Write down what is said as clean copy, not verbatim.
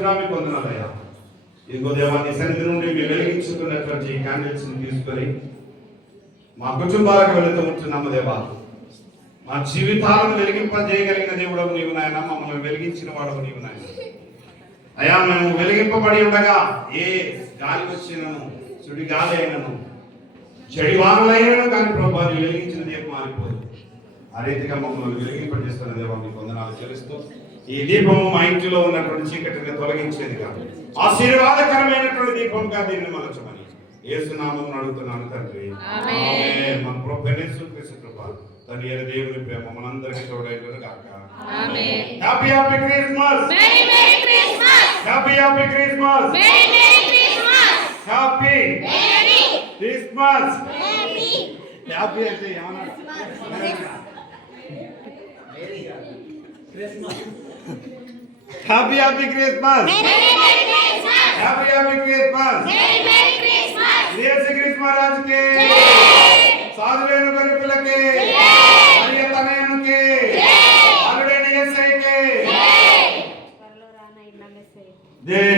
పరిశుద్ధుడా మీకు వందనాలయ్యా. ఇదిగో దేవా నీ సన్నిధి నుండి మేము వెలిగించుకున్నటువంటి క్యాండిల్స్ తీసుకొని మా కుటుంబాలకు వెళుతూ ఉంటున్నాము దేవా. మా జీవితాలను వెలిగింపజేయగలిగిన దేవుడవు నీవు నాయన, మమ్మల్ని వెలిగించిన వాడవు నీవు నాయన. అయ్యా మేము వెలిగింపబడి ఉండగా ఏ గాలి వచ్చినను, సుడి గాలి అయినను, చెడి వానలైనను కానీ ప్రభా నీ వెలిగించిన దీపం మారిపోదు. ఆ రీతిగా మమ్మల్ని వెలిగింపజేస్తున్న దేవా మీకు వందనాలు చెల్లిస్తూ, ఈ దీపము మా ఇంటిలో ఉన్నటువంటి చీకటిని తొలగించేదిగా, ఆశీర్వాదకరమైనటువంటి దీపంగా దీన్ని మలచమని యేసు నామమున అడుగుతున్నాను తండ్రి. ఆమేన్. మన ప్రభువైన యేసుక్రీస్తు కృప, తండ్రి అయిన దేవుని ప్రేమ మనందరికీ తోడైండును గాక. Amen. Happy happy Christmas. Merry merry Christmas. Happy happy Christmas. Merry merry Christmas. Happy merry Christmas. Merry happy అంటే ఏమన్నా Christmas. Happy happy Christmas. Merry merry Christmas. Happy happy Christmas. Merry merry Christmas. Yesu Kristu మహారాజుకి జై. సాధువైన గొర్రె పిల్లకి జై. మరియ తనయునికి జై. అరుడైన యేసయ్యకి జై. త్వరలో రాన ఇన్న మెసేజ్ జై.